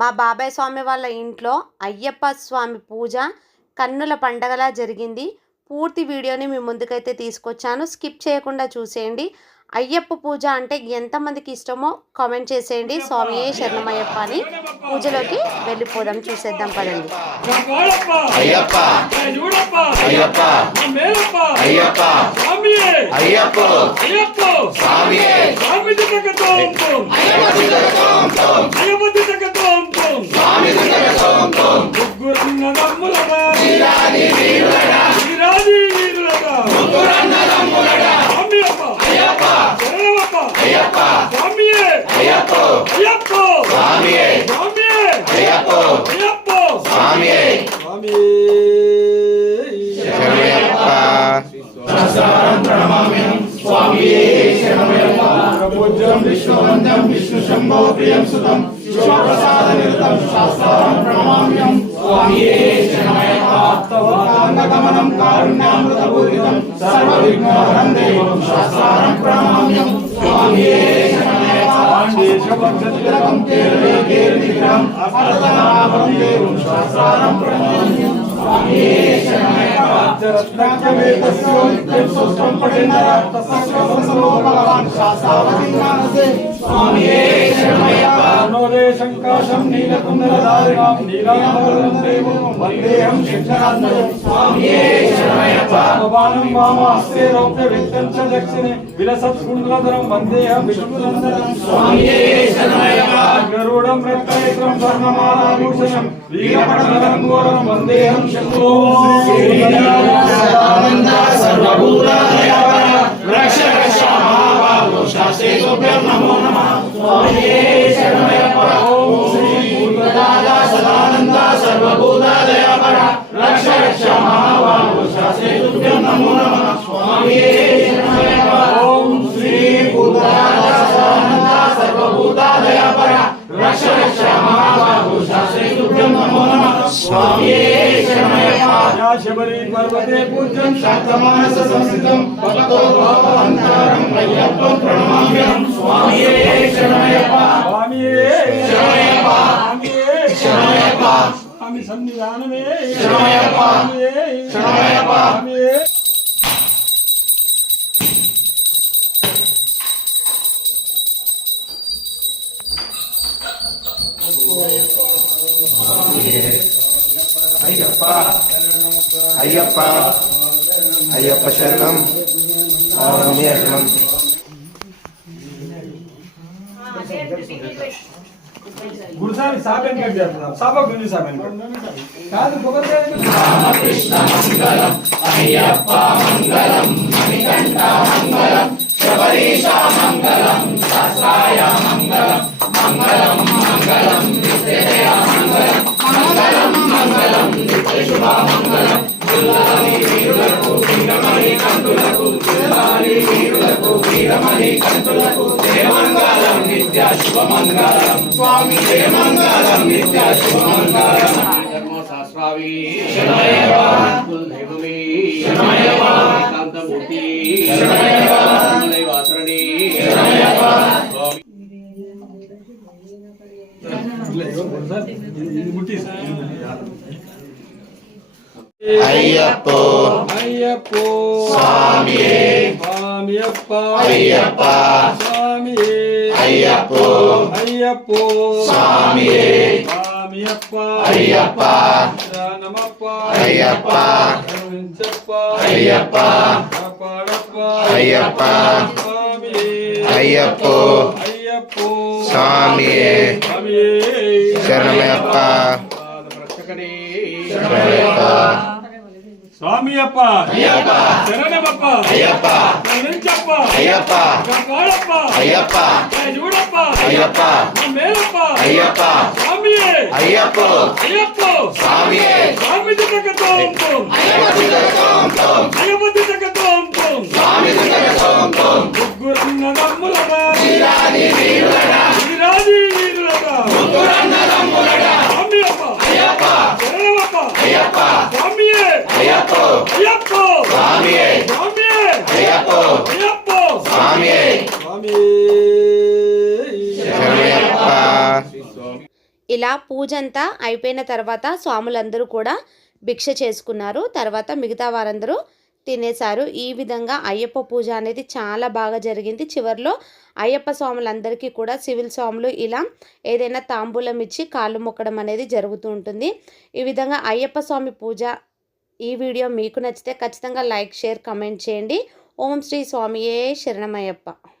మా బాబాయ్ స్వామి వాళ్ళ ఇంట్లో అయ్యప్ప స్వామి పూజ కన్నుల పండగలా జరిగింది. పూర్తి వీడియోని మీ ముందుకైతే తీసుకొచ్చాను. స్కిప్ చేయకుండా చూసేయండి. అయ్యప్ప పూజ అంటే ఎంతమందికి ఇష్టమో కామెంట్ చేసేయండి. స్వామియే శరణమయ్యప్ప అని పూజలోకి వెళ్ళిపోదాం, చూసేద్దాం పదండి. विष्णुवंद्यं विष्णु शंभो प्रियं सुतं शिवप्रसादनिरतं शास्त्रं प्रणमाम्यं स्वामिये शरणमय्यप्पा तवकाङ्गगमनं कारुण्यामृतपूरितं सर्वविघ्नहरं देवं शास्त्रं प्रणमाम्यं स्वामिये शरणमय्यप्पा देशभक्तितिलकं केरळे केरनिग्रहं अर्थनाभं देवं शास्त्रं प्रणमाम्यं स्वामिये शरणमय्यप्पा रत्नाकवेतस्य नित्यं सुष्ठं पठेन्नर तस्सर्वसंभो भगवान् शास्त्रावति मानसे स्वामिये शरणमय्यप्पा नोदे शङ्काशं नीलकुण्डलधारिणां नीलाम्बरं देवं वन्देऽहं शिक्षणात्मजं स्वामिये शरणमय्यप्पा भवानं वामास्ते रौप्यवित्तं च दक्षिणे विलसत्कुण्डलधरं वन्देऽहं विष्णुनन्दनं स्वामिये शरणमय्यप्पा गरुडं रत्ननेत्रं स्वर्णमालाभूषणं वीरपटलं घोरं वन्देऽहं शम्भो श्रीनिवासानन्द सर्वभूतादयावर रक्ष रक्ष महाबाहो शास्त्रे तुभ्यं नमो नमः स्वामिये शरणमय्यप्पा ओम श्री भूतदादा सदानंद सर्वभूतादयावर रक्ष रक्ष महाबाहो शास्त्रे तुभ्यं नमो नमः स्वामिये शरणमय्यप्पा ओम श्री भूतदादा सदानंद सर्वभूतादयावर रक्ष रक्ष महाबाहो शास्त्रे तुभ्यं नमो नमः स्वामिये शरणमय्यप्पा या शबरी पर्वते पूज्यं शान्तमानस संस्थितं भक्तो भाववन्तरं अय्यप्पं प्रणमाम्यहं स्वामिये शरणमय्यप्पा स्वामिये शरणमय्यप्पा स्वामिये शरणमय्यप्पा स्वामी सन्निधानमे शरणमय्यप्पा स्वामिये शरणमय्यप्पा स्वामिये అయ్యప్ప అయ్యప్ప అయ్యప్ప శరణం శరణం गुरुसामी साबन कर दिया था साबा गुरु साबन काद गोबर कृष्ण मंगलम अय्यप्पा मंगलम मणिकंठा मंगलम शबरीशा मंगलम शास्त्राय मंगलम मंगलम मंगलम नित्यया मंगलम मंगलम मंगलम नित्य शुभ मंगलम దుల్లాలి వీరులకు వీరమణి కంటులకు దుల్లాలి వీరులకు వీరమణి కంటులకు దేవమంగళం నిత్య శుభమంగళం స్వామి దేవమంగళం నిత్య శుభమంగళం ధర్మశాస్త్రావి శరణమయ్యప్ప కులదేవమే శరణమయ్యప్ప కాంతమూర్తి శరణమయ్యప్ప వాసరణి శరణమయ్యప్ప అయ్యప్పో అయ్యప్పో స్వామియే స్వామియప్ప అయ్యప్ప స్వామియే అయ్యప్పో అయ్యప్పో స్వామియే స్వామియప్ప అయ్యప్ప శరణమప్ప అయ్యప్ప కరుణించప్ప అయ్యప్ప కాపాడప్ప అయ్యప్ప స్వామియే అయ్యప్పో అయ్యప్పో స్వామియే స్వామియే శరణమయ్యప్ప రక్షకనే శరణమయ్యప్ప స్వామియప్ప అయ్యప్ప శరణమప్ప అయ్యప్ప కరుణించప్ప అయ్యప్ప కాపాడప్ప అయ్యప్ప చూడప్ప అయ్యప్ప మేలప్ప అయ్యప్ప స్వామియే అయ్యప్పో అయ్యప్పో స్వామియే స్వామి దిగకతోం తోం అయ్యప్ప అయ్యప్ప దిగకతోం తోం స్వామి దిగకతోం ముగ్గురన్నదమ్ములగా వీరాది వీరులగా వీరాది వీరులగా ముగ్గురన్నదమ్ములగా స్వామియప్ప అయ్యప్ప శరణమప్ప అయ్యప్ప స్వామియే అయ్యప్పో అయ్యప్పో స్వామియే స్వామియే అయ్యప్పో అయ్యప్పో స్వామియే స్వామియే శరణమయ్యప్ప ఇలా పూజ అంతా అయిపోయిన తర్వాత స్వాములందరూ కూడా భిక్ష చేసుకున్నారు. తర్వాత మిగతా వారందరూ తినేశారు. ఈ విధంగా అయ్యప్ప పూజ అనేది చాలా బాగా జరిగింది. చివరిలో అయ్యప్ప స్వాములందరికీ కూడా సివిల్ స్వాములు ఇలా ఏదైనా తాంబూలం ఇచ్చి కాళ్ళు మొక్కడం అనేది జరుగుతూ ఉంటుంది. ఈ విధంగా అయ్యప్ప స్వామి పూజ ఈ వీడియో మీకు నచ్చితే ఖచ్చితంగా లైక్, షేర్, కమెంట్ చేయండి. ఓం శ్రీ స్వామియే శరణమయ్యప్ప.